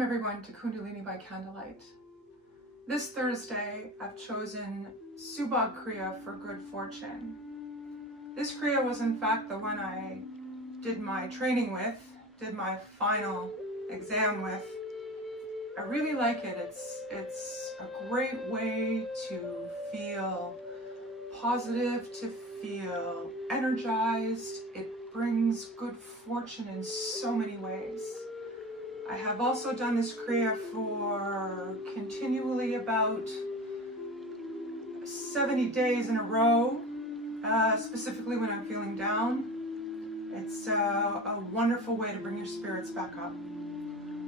Welcome everyone to Kundalini by Candlelight. This Thursday, I've chosen Subagh Kriya for good fortune. This Kriya was in fact the one I did my training with, did my final exam with. I really like it. It's a great way to feel positive, to feel energized. It brings good fortune in so many ways. I have also done this Kriya for continually about 70 days in a row, specifically when I'm feeling down. It's a wonderful way to bring your spirits back up.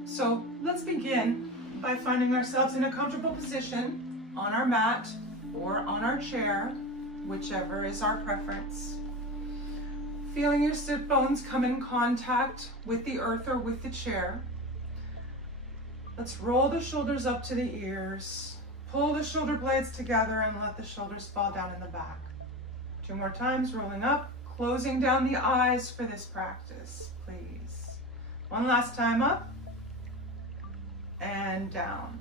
So let's begin by finding ourselves in a comfortable position on our mat or on our chair, whichever is our preference. Feeling your sit bones come in contact with the earth or with the chair. Let's roll the shoulders up to the ears. Pull the shoulder blades together and let the shoulders fall down in the back. 2 more times, rolling up, closing down the eyes for this practice, please. 1 last time, up and down.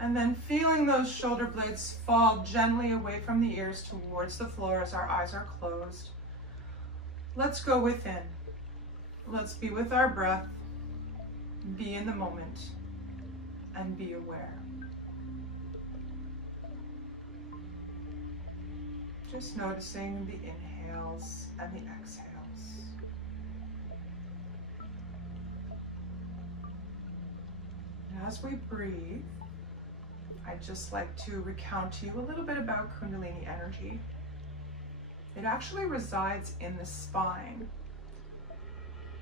And then feeling those shoulder blades fall gently away from the ears towards the floor as our eyes are closed. Let's go within. Let's be with our breath, be in the moment, and be aware. Just noticing the inhales and the exhales. And as we breathe, I'd just like to recount to you a little bit about Kundalini energy. It actually resides in the spine.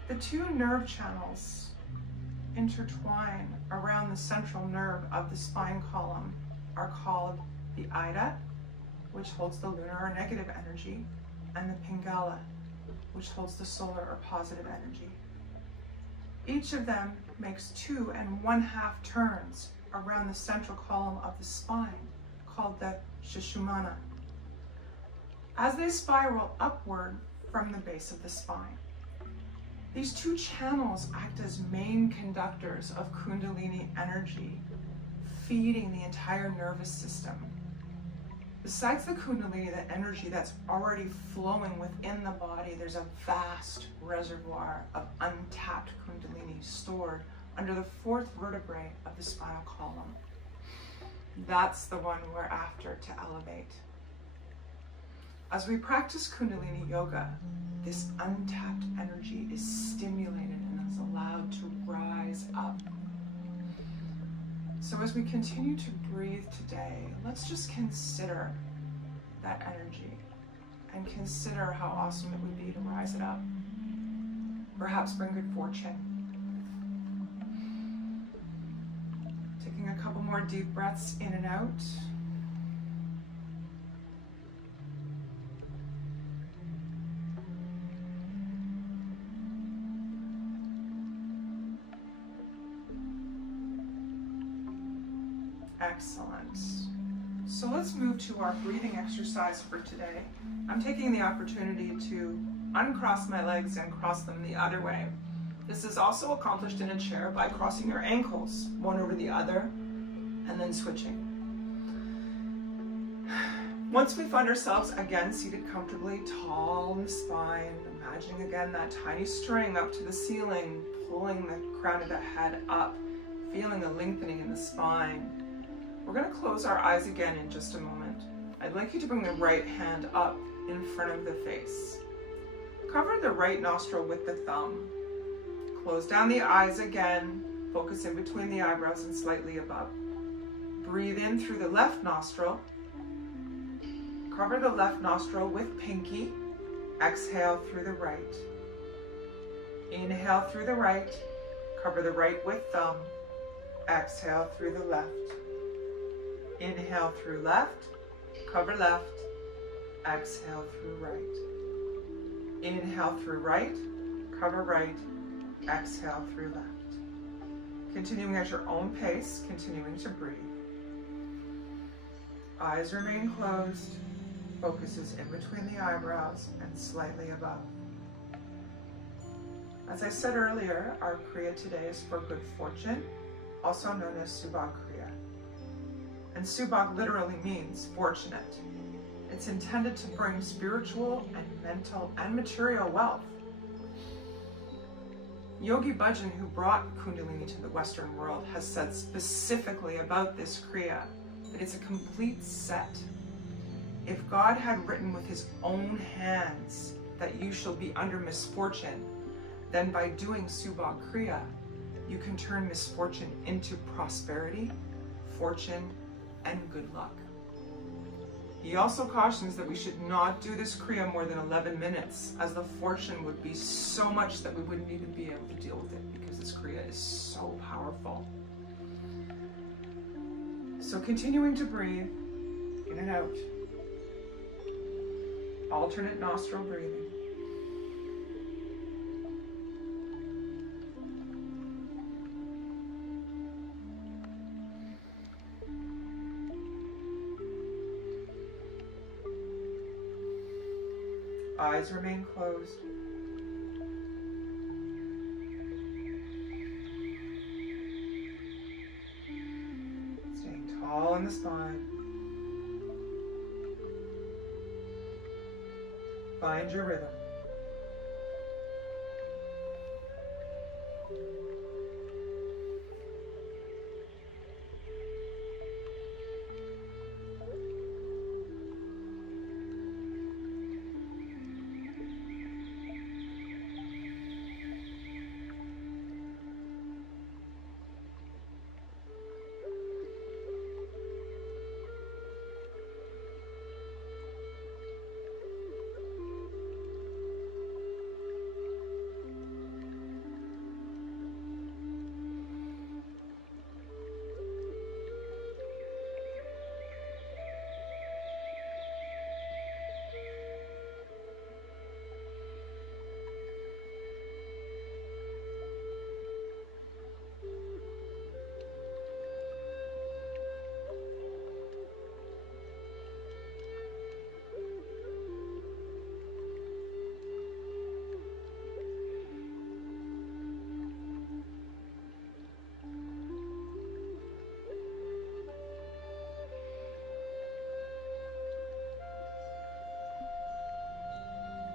The 2 nerve channels intertwine around the central nerve of the spine column are called the Ida, which holds the lunar or negative energy, and the Pingala, which holds the solar or positive energy. Each of them makes 2 1/2 turns around the central column of the spine, called the Sushumna, as they spiral upward from the base of the spine. These 2 channels act as main conductors of Kundalini energy, feeding the entire nervous system. Besides the Kundalini, the energy that's already flowing within the body, there's a vast reservoir of untapped Kundalini stored under the 4th vertebrae of the spinal column. That's the one we're after to elevate. As we practice Kundalini yoga, this untapped energy is stimulated and is allowed to rise up. So as we continue to breathe today, let's just consider that energy and consider how awesome it would be to rise it up. Perhaps bring good fortune. Taking a couple more deep breaths in and out. Excellent. So let's move to our breathing exercise for today. I'm taking the opportunity to uncross my legs and cross them the other way. This is also accomplished in a chair by crossing your ankles, one over the other, and then switching. Once we find ourselves again seated comfortably, tall in the spine, imagining again that tiny string up to the ceiling, pulling the crown of the head up, feeling a lengthening in the spine. We're going to close our eyes again in just a moment. I'd like you to bring the right hand up in front of the face. Cover the right nostril with the thumb. Close down the eyes again. Focus in between the eyebrows and slightly above. Breathe in through the left nostril. Cover the left nostril with pinky. Exhale through the right. Inhale through the right. Cover the right with thumb. Exhale through the left. Inhale through left, cover left, exhale through right. Inhale through right, cover right, exhale through left. Continuing at your own pace, continuing to breathe. Eyes remain closed, focus is in between the eyebrows and slightly above. As I said earlier, our Kriya today is for good fortune. also known as Subagh Kriya. And Subagh literally means fortunate. It's intended to bring spiritual and mental and material wealth. Yogi Bhajan, who brought Kundalini to the Western world, has said specifically about this Kriya that it's a complete set. If God had written with his own hands that you shall be under misfortune, then by doing Subagh Kriya, you can turn misfortune into prosperity, fortune, and good luck. He also cautions that we should not do this Kriya more than 11 minutes, as the fortune would be so much that we wouldn't even be able to deal with it, because this Kriya is so powerful. So continuing to breathe in and out. Alternate nostril breathing. Eyes remain closed. Staying tall in the spine. Find your rhythm.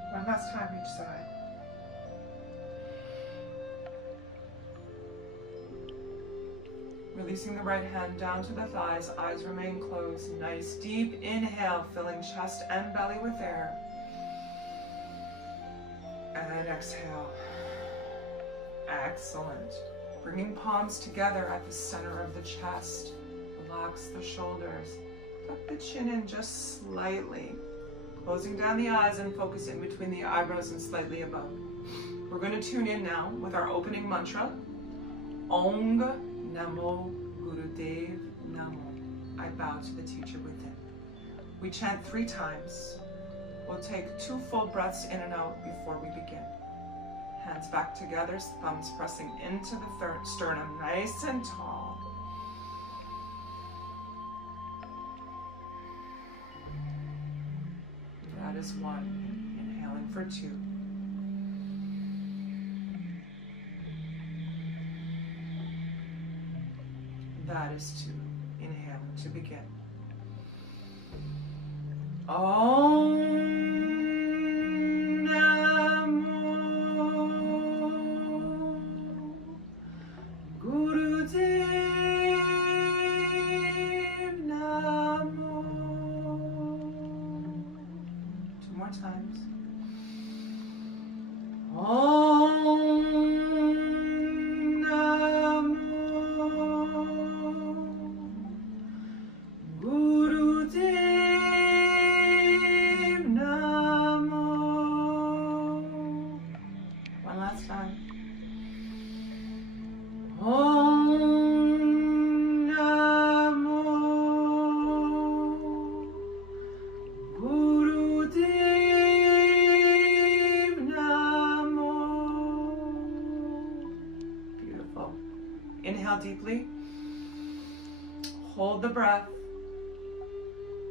One last time each side. Releasing the right hand down to the thighs, eyes remain closed. Nice deep inhale, filling chest and belly with air. And exhale. Excellent. Bringing palms together at the center of the chest. Relax the shoulders. Tuck the chin in just slightly. Closing down the eyes and focus in between the eyebrows and slightly above. We're going to tune in now with our opening mantra. Om Namo Gurudev Namo. I bow to the teacher within. We chant 3 times. We'll take 2 full breaths in and out before we begin. Hands back together, thumbs pressing into the sternum, nice and tall. That is 1. Inhaling for 2. That is 2. Inhaling to begin. Om Namo Gurudev Namo. 2 more times. Om Namo Gurudev Namo. One last time. Om Namo Gurudev Namo. Beautiful. Inhale deeply. Hold the breath.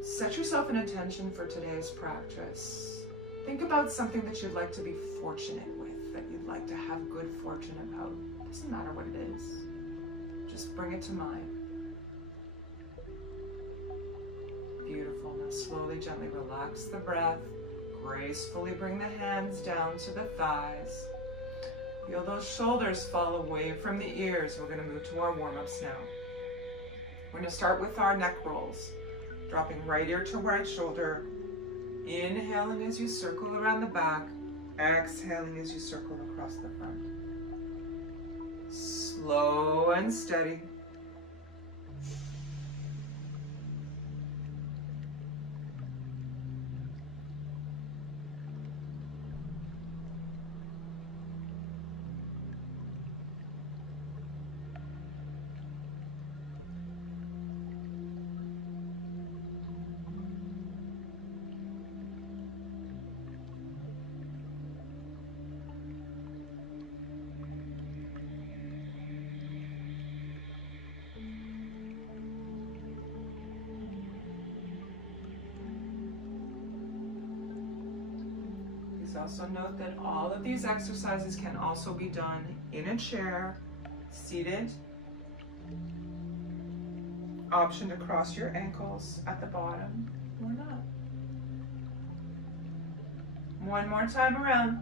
Set yourself an intention for today's practice. Think about something that you'd like to be fortunate with, that you'd like to have good fortune about. Doesn't matter what it is. Just bring it to mind. Beautiful. Now slowly, gently relax the breath. Gracefully bring the hands down to the thighs. Feel those shoulders fall away from the ears. We're going to move to our warm-ups now. We're going to start with our neck rolls. Dropping right ear to right shoulder. Inhaling as you circle around the back. Exhaling as you circle across the front. Slow and steady. Also note that all of these exercises can also be done in a chair, seated. Option to cross your ankles at the bottom or not. One more time around.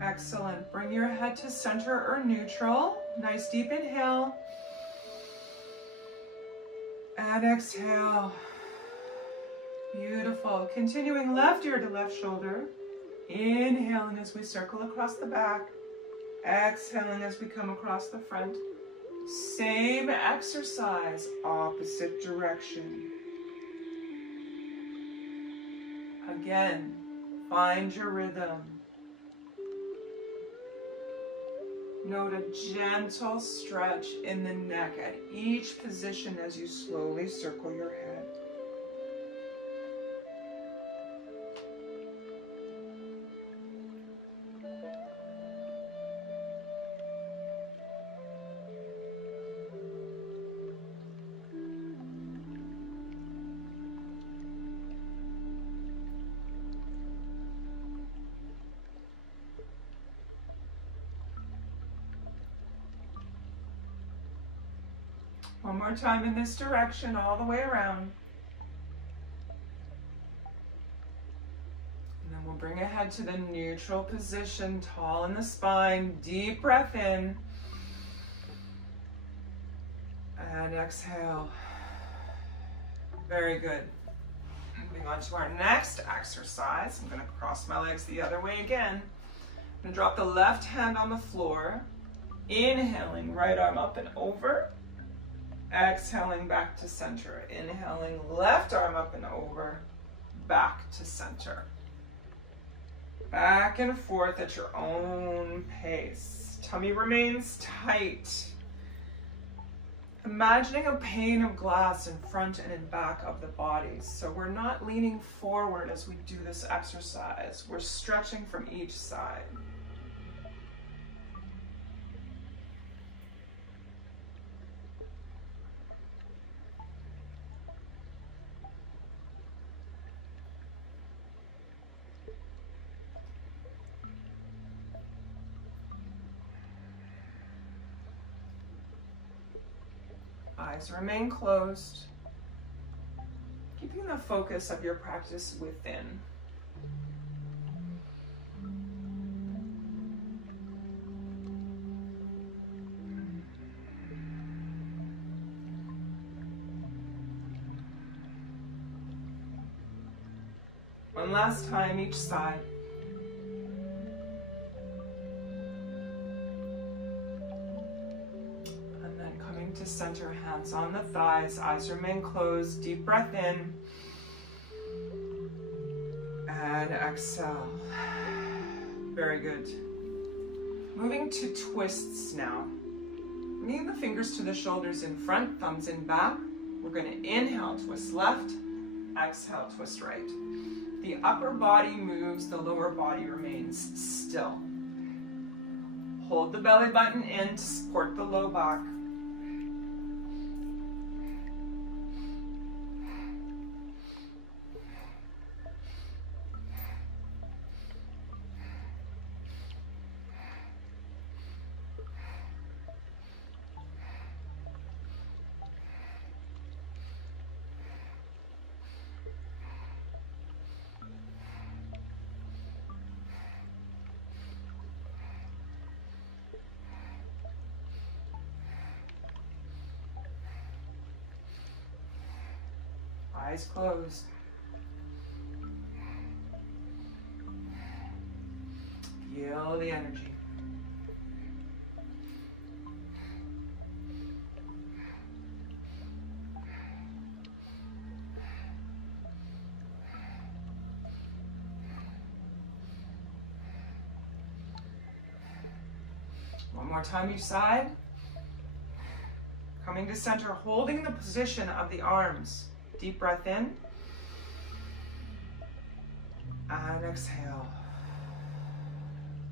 Excellent. Bring your head to center or neutral. Nice deep inhale. And exhale. Beautiful. Continuing left ear to left shoulder. Inhaling as we circle across the back. Exhaling as we come across the front. Same exercise, opposite direction. Again, find your rhythm. Note a gentle stretch in the neck at each position as you slowly circle your head. One more time in this direction, all the way around. And then we'll bring a head to the neutral position, tall in the spine. Deep breath in. And exhale. Very good. Moving on to our next exercise. I'm going to cross my legs the other way again. I'm going to drop the left hand on the floor. Inhaling, right arm up and over. Exhaling back to center. Inhaling, left arm up and over, back to center. Back and forth at your own pace. Tummy remains tight. Imagining a pane of glass in front and in back of the body. So we're not leaning forward as we do this exercise. We're stretching from each side. Eyes remain closed, keeping the focus of your practice within. One last time each side. To center, hands on the thighs, eyes remain closed, deep breath in, and exhale. Very good. Moving to twists now. Bringing the fingers to the shoulders in front, thumbs in back. We're going to inhale, twist left, exhale, twist right. The upper body moves, the lower body remains still. Hold the belly button in to support the low back. Eyes closed. Feel the energy. One more time each side. Coming to center, holding the position of the arms. Deep breath in. And exhale.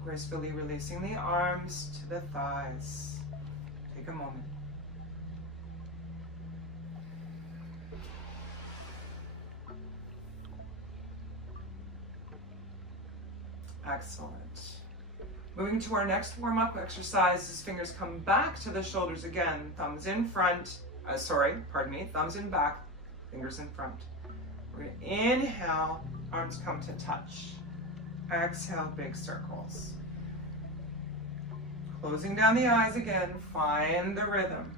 Gracefully releasing the arms to the thighs. Take a moment. Excellent. Moving to our next warm-up exercise, as fingers come back to the shoulders again. Thumbs in front, thumbs in back, fingers in front. We're gonna inhale, arms come to touch. Exhale, big circles. Closing down the eyes again, find the rhythm.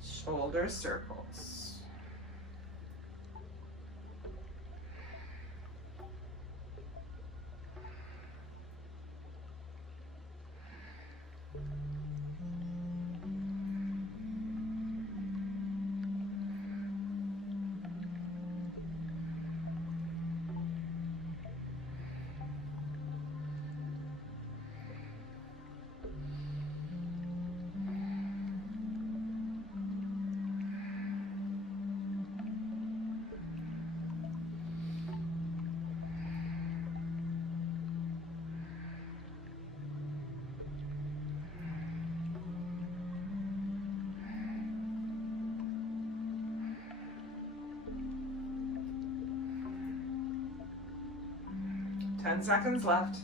Shoulder circles. Ten seconds left.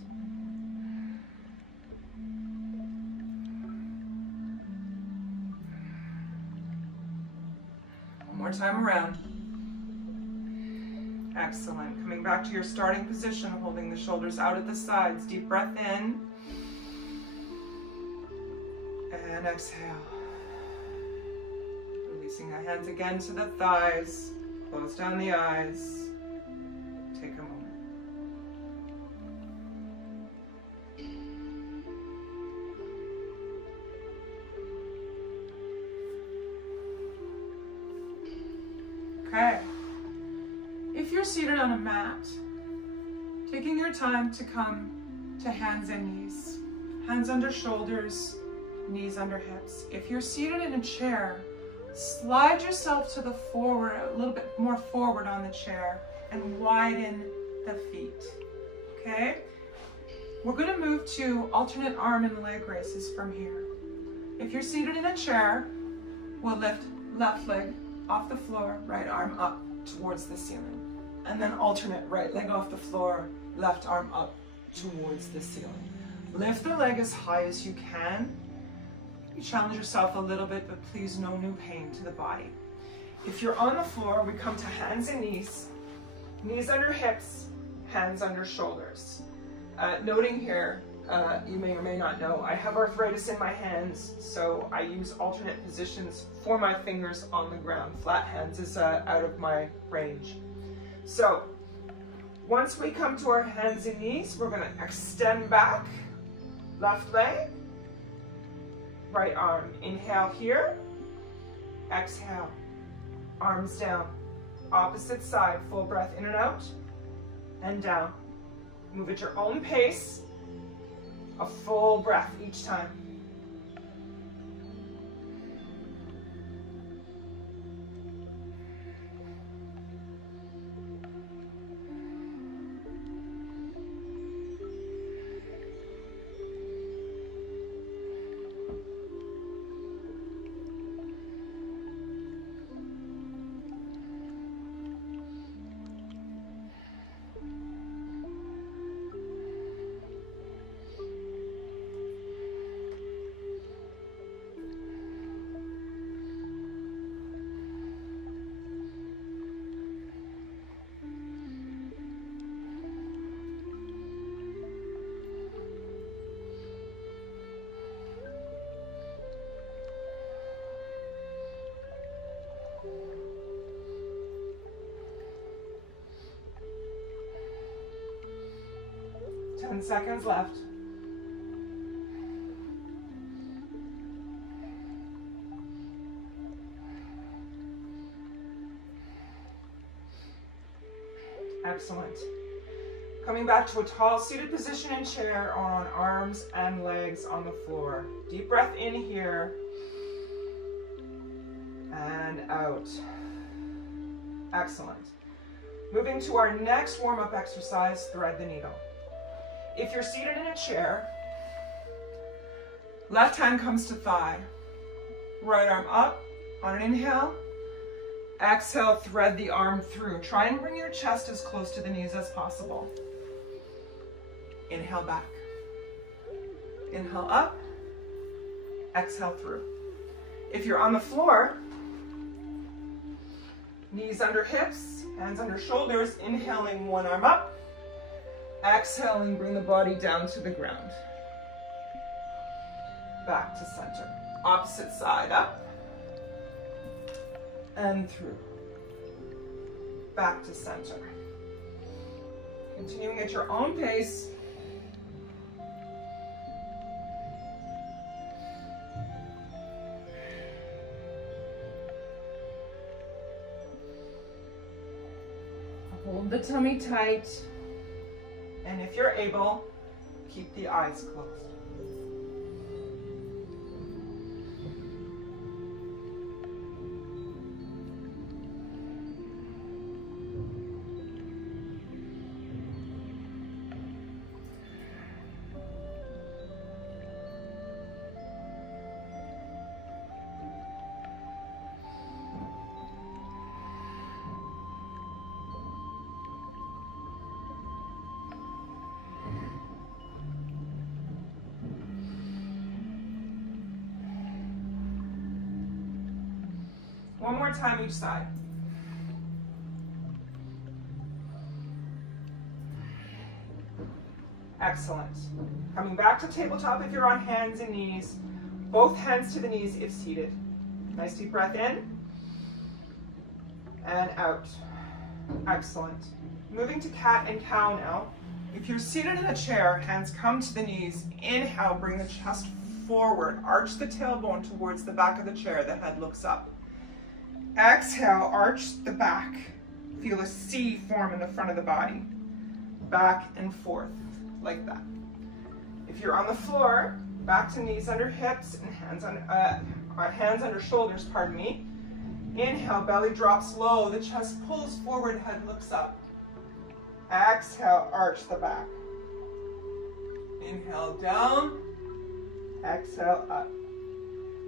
One more time around. Excellent. Coming back to your starting position, holding the shoulders out at the sides. Deep breath in. And exhale. Releasing the hands again to the thighs. Close down the eyes. Take a moment. Okay. If you're seated on a mat, taking your time to come to hands and knees. Hands under shoulders, knees under hips. If you're seated in a chair, slide yourself to the forward, a little bit more forward on the chair, and widen the feet. Okay? We're going to move to alternate arm and leg raises from here. If you're seated in a chair, we'll lift left leg off the floor, right arm up towards the ceiling. And then alternate right leg off the floor, left arm up towards the ceiling. Lift the leg as high as you can. You challenge yourself a little bit, but please no new pain to the body. If you're on the floor, we come to hands and knees. Knees under hips, hands under shoulders. Noting here, you may or may not know, I have arthritis in my hands, so I use alternate positions for my fingers on the ground. Flat hands is out of my range. So, once we come to our hands and knees, we're gonna extend back, left leg, right arm. Inhale here, exhale, arms down. Opposite side, full breath in and out, and down. Move at your own pace. A full breath each time. 10 seconds left. Excellent. Coming back to a tall seated position in chair on arms and legs on the floor. Deep breath in here and out. Excellent. Moving to our next warm-up exercise, thread the needle. If you're seated in a chair, left hand comes to thigh. Right arm up on an inhale. Exhale, thread the arm through. Try and bring your chest as close to the knees as possible. Inhale back. Inhale up. Exhale through. If you're on the floor, knees under hips, hands under shoulders, inhaling one arm up. Exhaling, bring the body down to the ground. Back to center. Opposite side up. And through. Back to center. Continuing at your own pace. Hold the tummy tight. And if you're able, keep the eyes closed. One more time each side. Excellent. Coming back to tabletop if you're on hands and knees. Both hands to the knees if seated. Nice deep breath in and out. Excellent. Moving to cat and cow now. If you're seated in a chair, hands come to the knees. Inhale, bring the chest forward. Arch the tailbone towards the back of the chair. The head looks up. Exhale, arch the back. Feel a C form in the front of the body. Back and forth, like that. If you're on the floor, back to knees under hips and hands under shoulders, pardon me. Inhale, belly drops low, the chest pulls forward, head looks up. Exhale, arch the back. Inhale, down. Exhale, up.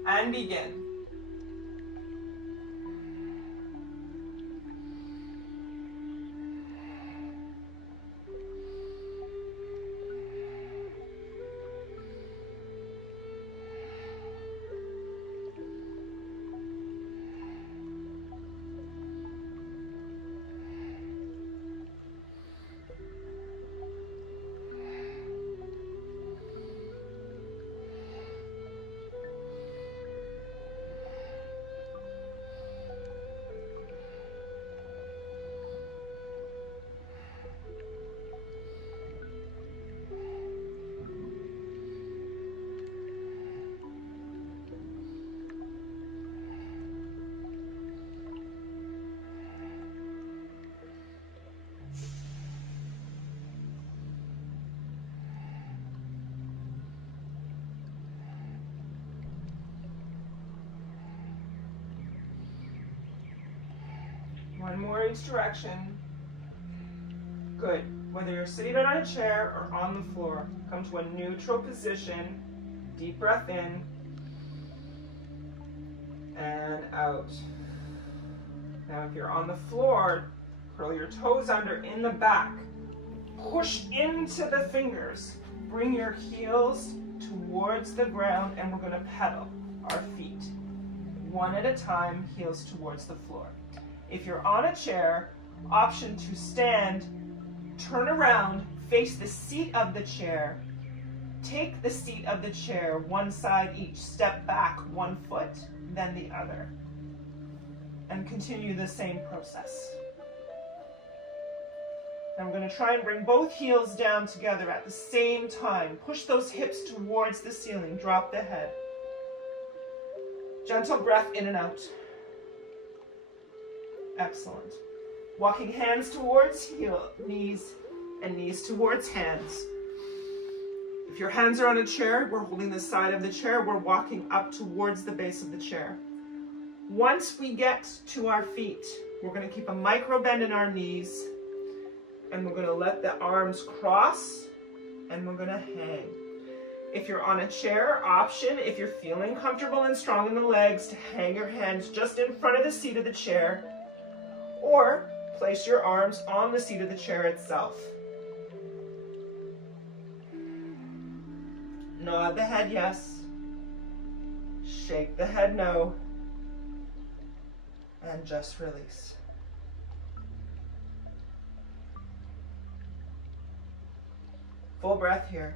And begin. One more each direction. Good. Whether you're sitting on a chair or on the floor, come to a neutral position. Deep breath in and out. Now if you're on the floor, curl your toes under in the back. Push into the fingers. Bring your heels towards the ground and we're going to pedal our feet. One at a time, heels towards the floor. If you're on a chair, option to stand, turn around, face the seat of the chair, take the seat of the chair, one side each, step back 1 foot, then the other, and continue the same process. And I'm going to try and bring both heels down together at the same time. Push those hips towards the ceiling. Drop the head. Gentle breath in and out. Excellent. Walking hands towards knees and knees towards hands. If your hands are on a chair, we're holding the side of the chair. We're walking up towards the base of the chair. Once we get to our feet, we're going to keep a micro bend in our knees, and we're going to let the arms cross, and we're going to hang. If you're on a chair, option, if you're feeling comfortable and strong in the legs, to hang your hands just in front of the seat of the chair, or place your arms on the seat of the chair itself. Nod the head yes. Shake the head no. And just release. Full breath here.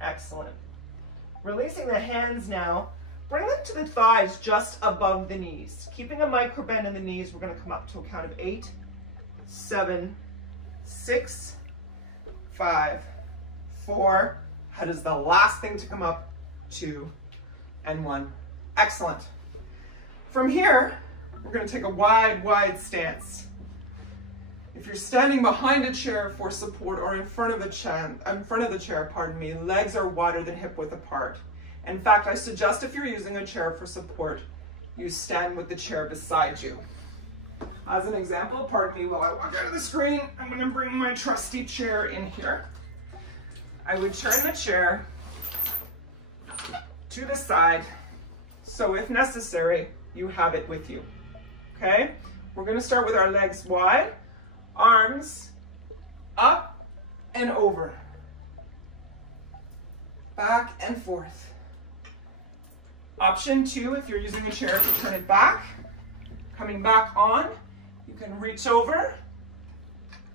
Excellent. Releasing the hands now. Bring them to the thighs just above the knees. Keeping a micro bend in the knees, we're going to come up to a count of 8, 7, 6, 5, 4. Head is the last thing to come up. 2 and 1. Excellent. From here, we're going to take a wide stance. If you're standing behind a chair for support or in front of the chair, pardon me, legs are wider than hip width apart. In fact, I suggest if you're using a chair for support, you stand with the chair beside you. As an example, pardon me while I walk out of the screen, I'm going to bring my trusty chair in here. I would turn the chair to the side, so if necessary, you have it with you. Okay? We're going to start with our legs wide, arms up and over, back and forth. Option 2, if you're using a chair, to turn it back. Coming back on, you can reach over,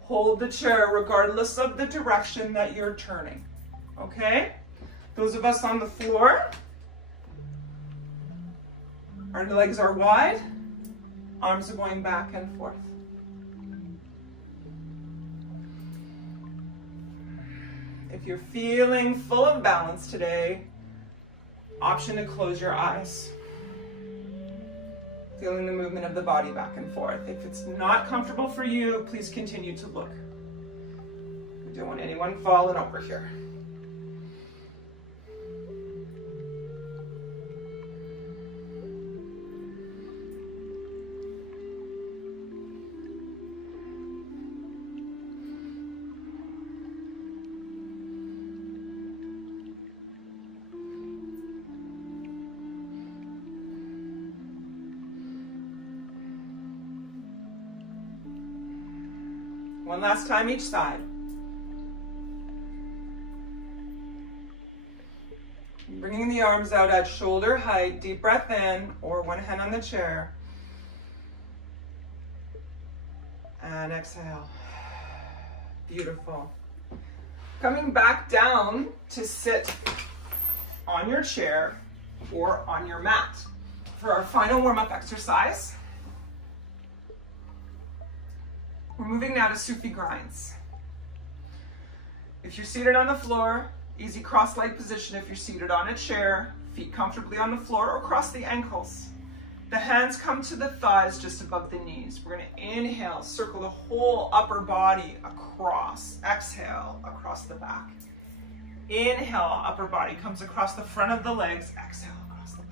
hold the chair regardless of the direction that you're turning. Okay? Those of us on the floor, our legs are wide, arms are going back and forth. If you're feeling full of balance today, option to close your eyes. Feeling the movement of the body back and forth. If it's not comfortable for you, please continue to look. We don't want anyone falling over here. One last time each side. Bringing the arms out at shoulder height, deep breath in, or one hand on the chair. And exhale. Beautiful. Coming back down to sit on your chair or on your mat for our final warm-up exercise. We're moving now to Sufi grinds. If you're seated on the floor, easy cross-leg position. If you're seated on a chair, feet comfortably on the floor or cross the ankles. The hands come to the thighs just above the knees. We're going to inhale, circle the whole upper body across. Exhale, across the back. Inhale, upper body comes across the front of the legs. Exhale, across the back.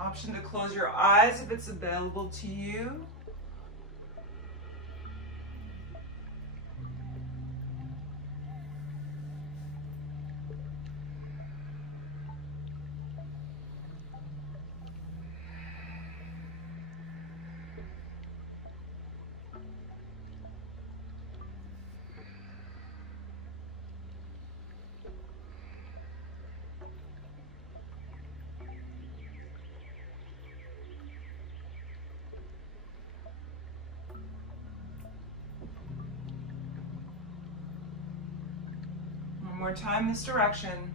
Option to close your eyes if it's available to you. One more time this direction.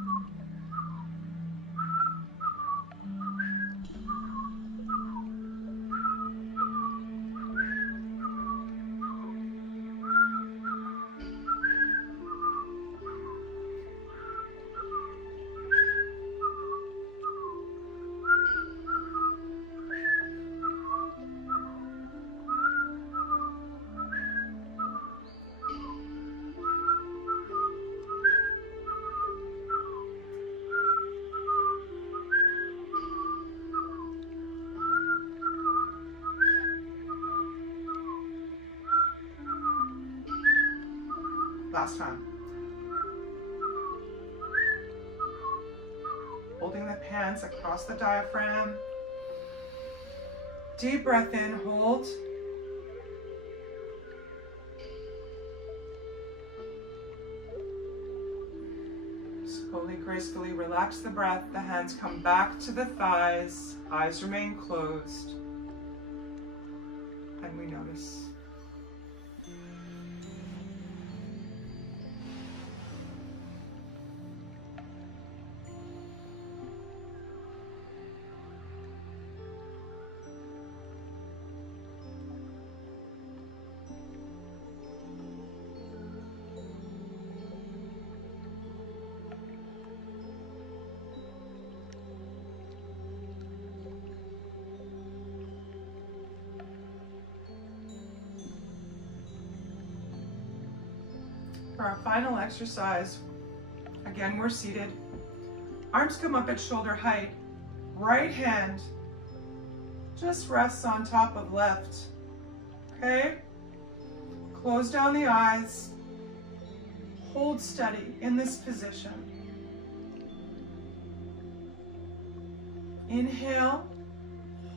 Last time. Holding the hands across the diaphragm. Deep breath in, hold. Slowly, gracefully relax the breath. The hands come back to the thighs. Eyes remain closed. And we notice. For our final exercise, again, we're seated. Arms come up at shoulder height. Right hand just rests on top of left. Okay? Close down the eyes. Hold steady in this position. Inhale,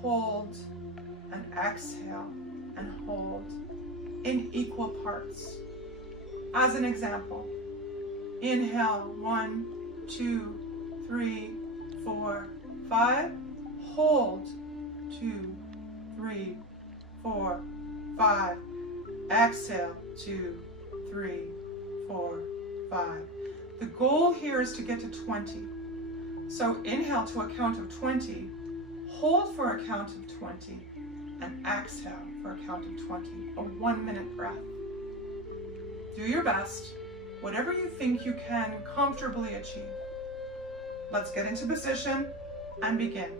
hold, and exhale, and hold in equal parts. As an example, inhale, 1, 2, 3, 4, 5. Hold, 2, 3, 4, 5. Exhale, 2, 3, 4, 5. The goal here is to get to 20. So inhale to a count of 20, hold for a count of 20, and exhale for a count of 20, a 1-minute breath. Do your best, whatever you think you can comfortably achieve. Let's get into position and begin.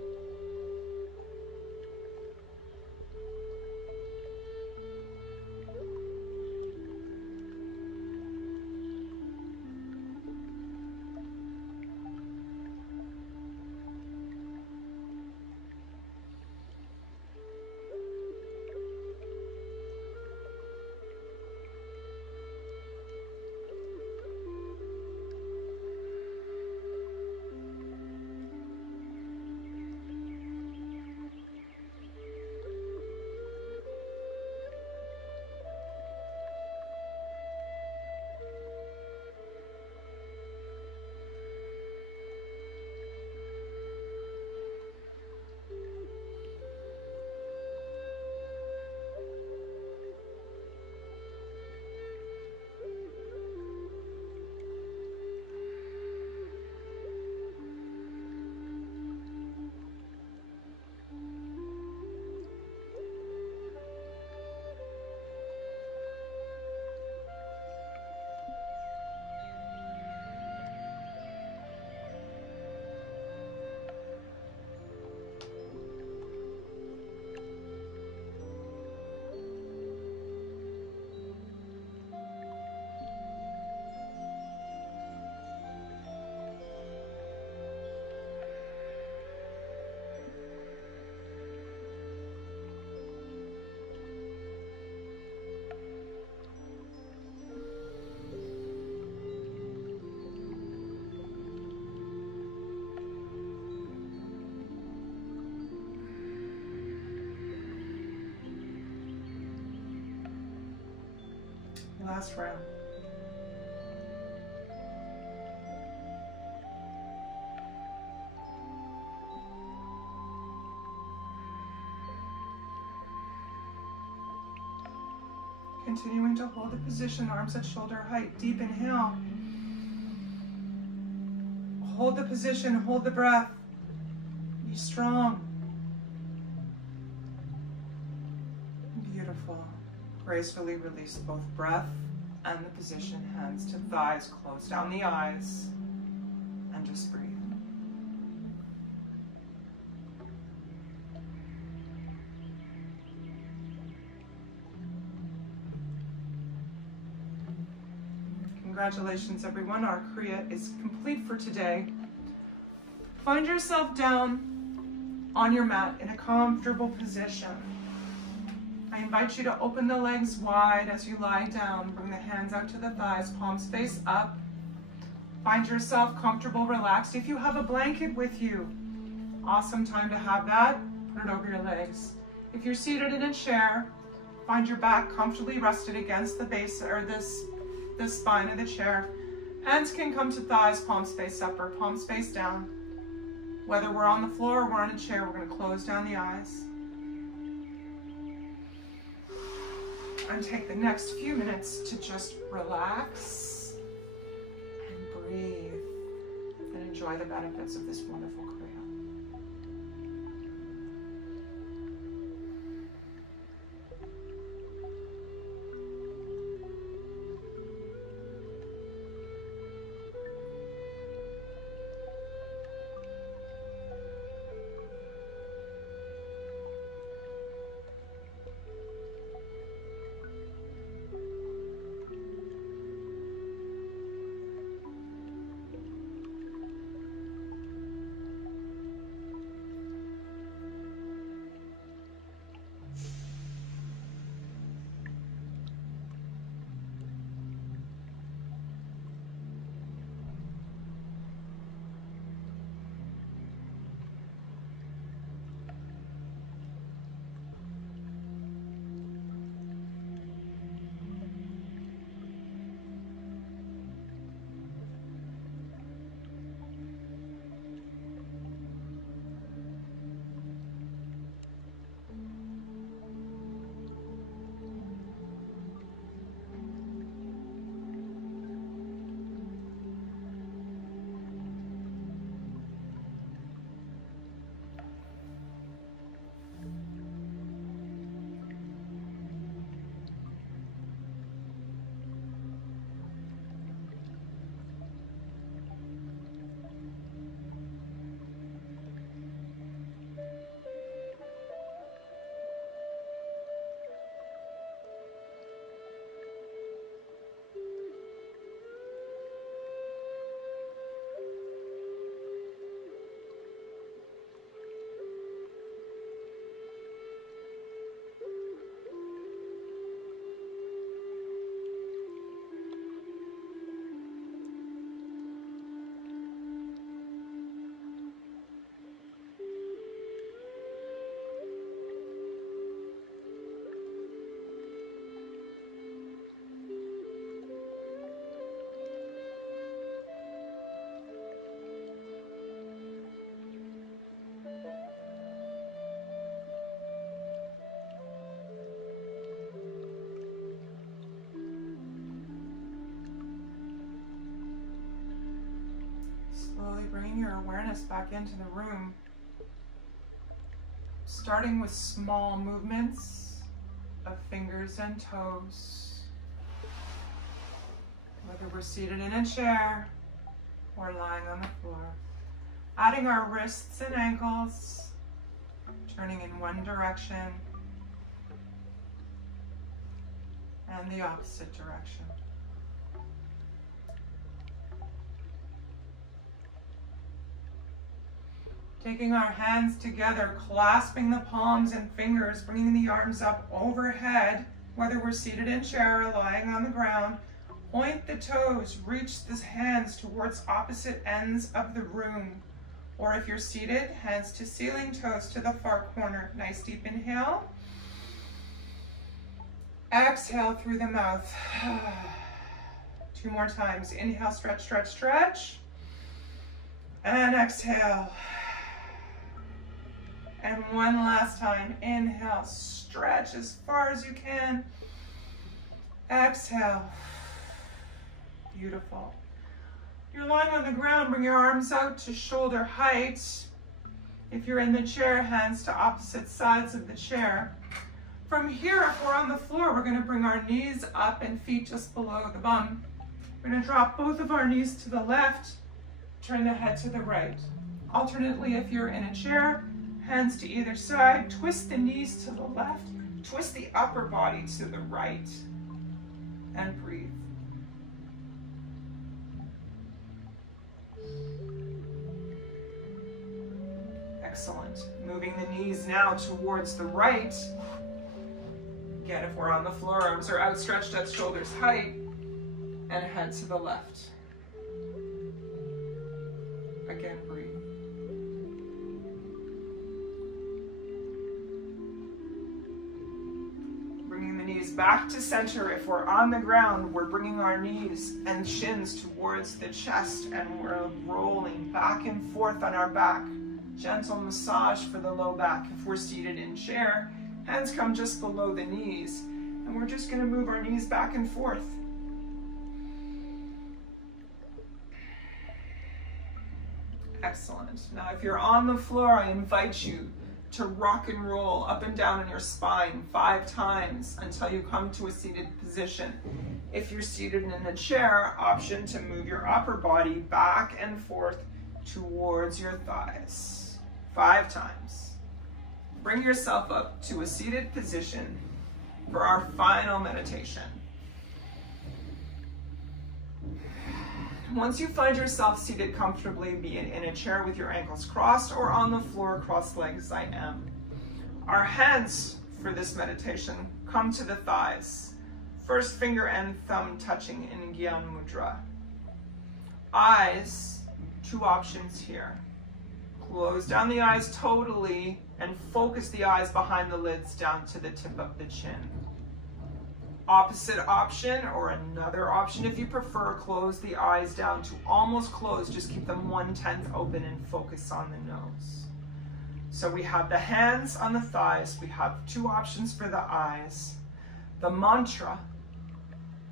Last round. Continuing to hold the position, arms at shoulder height. Deep inhale. Hold the position, hold the breath. Be strong. Beautiful. Gracefully release both breath and the position, hands to thighs, close down the eyes, and just breathe. Congratulations, everyone. Our Kriya is complete for today. Find yourself down on your mat in a comfortable position. I invite you to open the legs wide as you lie down. Bring the hands out to the thighs, palms face up. Find yourself comfortable, relaxed. If you have a blanket with you, awesome time to have that. Put it over your legs. If you're seated in a chair, find your back comfortably rested against the base or the spine of the chair. Hands can come to thighs, palms face up or palms face down. Whether we're on the floor or we're on a chair, we're going to close down the eyes. And take the next few minutes to just relax and breathe and enjoy the benefits of this wonderful Kriya. Slowly bringing your awareness back into the room, starting with small movements of fingers and toes. Whether we're seated in a chair or lying on the floor. Adding our wrists and ankles, turning in one direction and the opposite direction. Taking our hands together, clasping the palms and fingers, bringing the arms up overhead, whether we're seated in chair or lying on the ground. Point the toes, reach the hands towards opposite ends of the room. Or if you're seated, hands to ceiling, toes to the far corner. Nice deep inhale. Exhale through the mouth. 2 more times. Inhale, stretch, stretch, stretch. And exhale. And one last time, inhale, stretch as far as you can. Exhale. Beautiful. You're lying on the ground, bring your arms out to shoulder height. If you're in the chair, hands to opposite sides of the chair. From here, if we're on the floor, we're going to bring our knees up and feet just below the bum. We're going to drop both of our knees to the left, turn the head to the right. Alternately, if you're in a chair, hands to either side, twist the knees to the left, twist the upper body to the right, and breathe. Excellent. Moving the knees now towards the right. Again, if we're on the floor, arms are outstretched at shoulders height, and head to the left. Again, breathe. Bringing the knees back to center. If we're on the ground, we're bringing our knees and shins towards the chest, and we're rolling back and forth on our back. Gentle massage for the low back. If we're seated in chair, hands come just below the knees, and we're just going to move our knees back and forth. Excellent. Now, if you're on the floor, I invite you to rock and roll up and down in your spine 5 times until you come to a seated position. If you're seated in a chair, option to move your upper body back and forth towards your thighs. 5 times. Bring yourself up to a seated position for our final meditation. Once you find yourself seated comfortably, be it in a chair with your ankles crossed or on the floor cross-legged as I am. Our hands for this meditation come to the thighs. First finger and thumb touching in Gyan Mudra. Eyes, 2 options here. Close down the eyes totally and focus the eyes behind the lids down to the tip of the chin. Opposite option, or another option if you prefer, close the eyes down to almost close. Just keep them 1/10 open and focus on the nose. So we have the hands on the thighs. We have 2 options for the eyes. The mantra,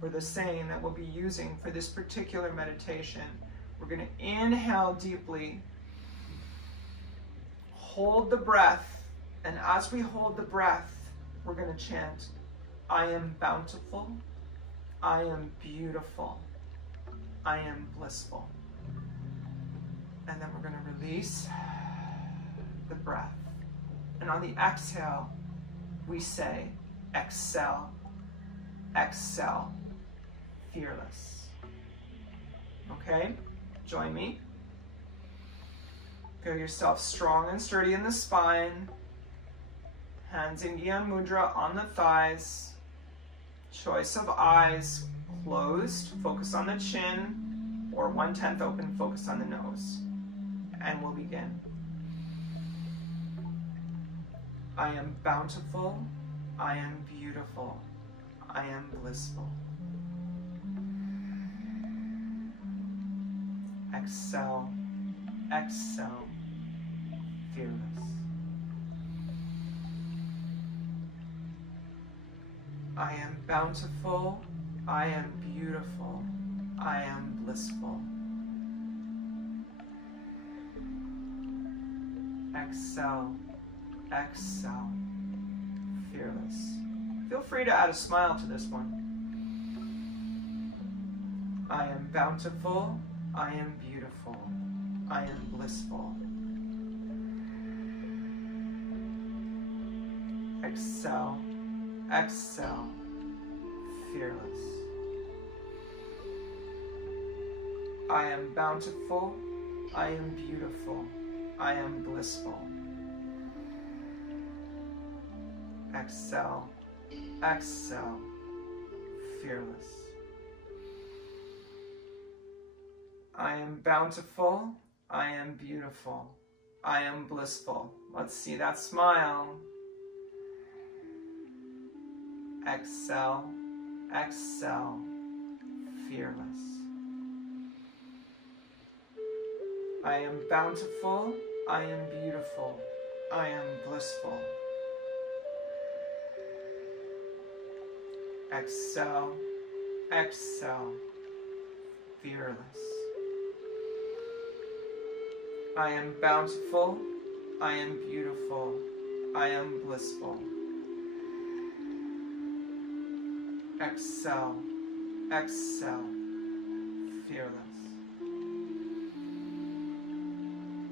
or the saying that we'll be using for this particular meditation, we're going to inhale deeply, hold the breath, and as we hold the breath, we're going to chant, I am bountiful, I am beautiful, I am blissful. And then we're going to release the breath. And on the exhale, we say, excel, excel, fearless. Okay? Join me. Feel yourself strong and sturdy in the spine. Hands in Gyan Mudra on the thighs. Choice of eyes closed, focus on the chin, or 1/10 open, focus on the nose. And we'll begin. I am bountiful, I am beautiful, I am blissful. Excel, excel, fearless. I am bountiful, I am beautiful, I am blissful. Excel, excel, fearless. Feel free to add a smile to this one. I am bountiful, I am beautiful, I am blissful. Excel, excel, fearless. I am bountiful, I am beautiful, I am blissful. Excel, excel, fearless. I am bountiful, I am beautiful, I am blissful. Let's see that smile. Excel, excel, fearless. I am bountiful, I am beautiful, I am blissful. Excel, excel, fearless. I am bountiful, I am beautiful, I am blissful. Excel, excel, fearless.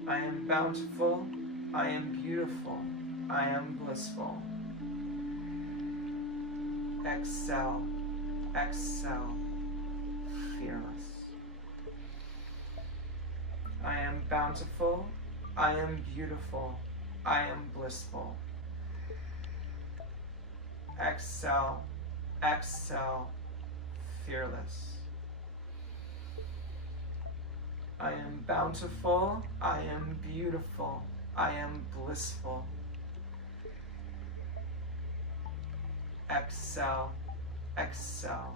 I am bountiful, I am beautiful, I am blissful. Excel, excel, fearless. I am bountiful, I am beautiful, I am blissful. exhale, exhale, fearless. I am bountiful, I am beautiful, I am blissful. Exhale, exhale,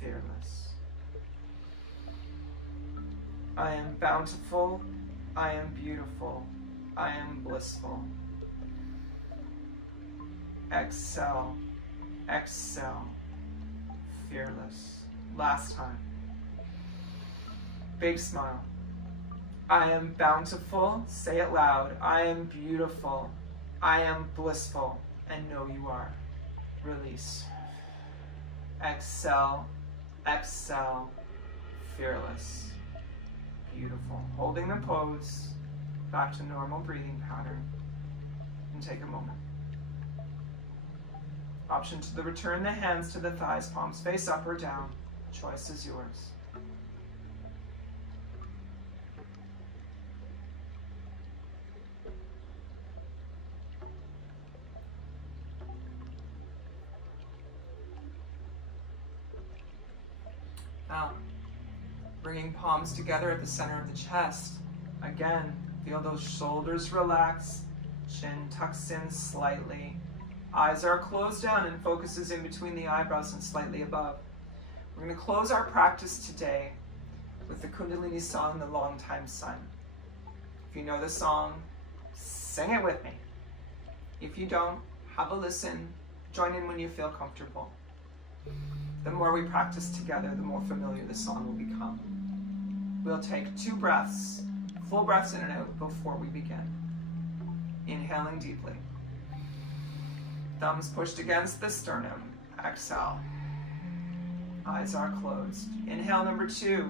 fearless. I am bountiful, I am beautiful, I am blissful. Exhale, exhale, fearless. Last time. Big smile. I am bountiful, say it loud. I am beautiful, I am blissful, and know you are. Release. Exhale, exhale, fearless. Beautiful. Holding the pose, back to normal breathing pattern, and take a moment. Option to return the hands to the thighs, palms face up or down. Choice is yours. Now, bringing palms together at the center of the chest. Again, feel those shoulders relax, chin tucks in slightly. Eyes are closed down and focus is in between the eyebrows and slightly above. We're going to close our practice today with the Kundalini song, The Long Time Sun. If you know the song, sing it with me. If you don't, have a listen. Join in when you feel comfortable. The more we practice together, the more familiar the song will become. We'll take 2 breaths, full breaths in and out before we begin. Inhaling deeply. Thumbs pushed against the sternum. Exhale. Eyes are closed. Inhale number 2.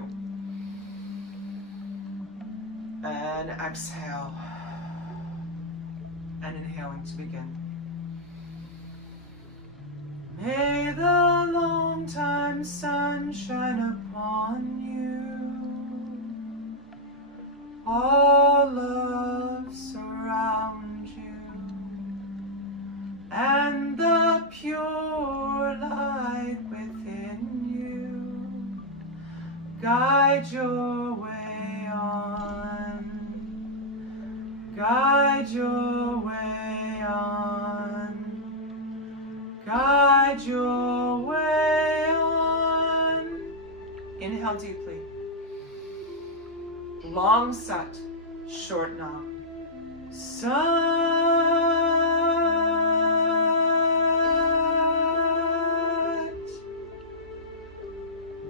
And exhale. And inhaling to begin. May the long time sun shine upon you. All love surround you. And the pure light within you guide your way on. Guide your way on. Guide your way on. Inhale deeply. Long sat, short nam. Sat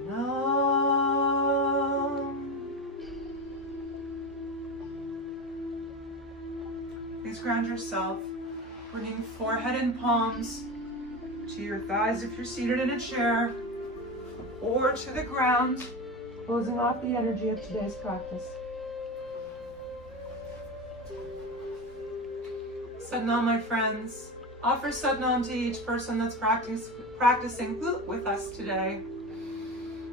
nam. Please ground yourself, bringing forehead and palms to your thighs if you're seated in a chair, or to the ground, closing off the energy of today's practice. Sadhana, my friends. Offer Sadhana to each person that's practicing with us today.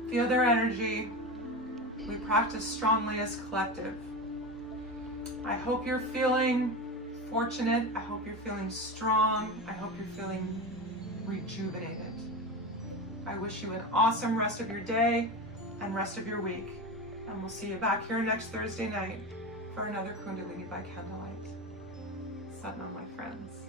Feel their energy. We practice strongly as collective. I hope you're feeling fortunate. I hope you're feeling strong. I hope you're feeling rejuvenated. I wish you an awesome rest of your day and rest of your week. And we'll see you back here next Thursday night for another Kundalini by Candlelight. Sadhana, my friends.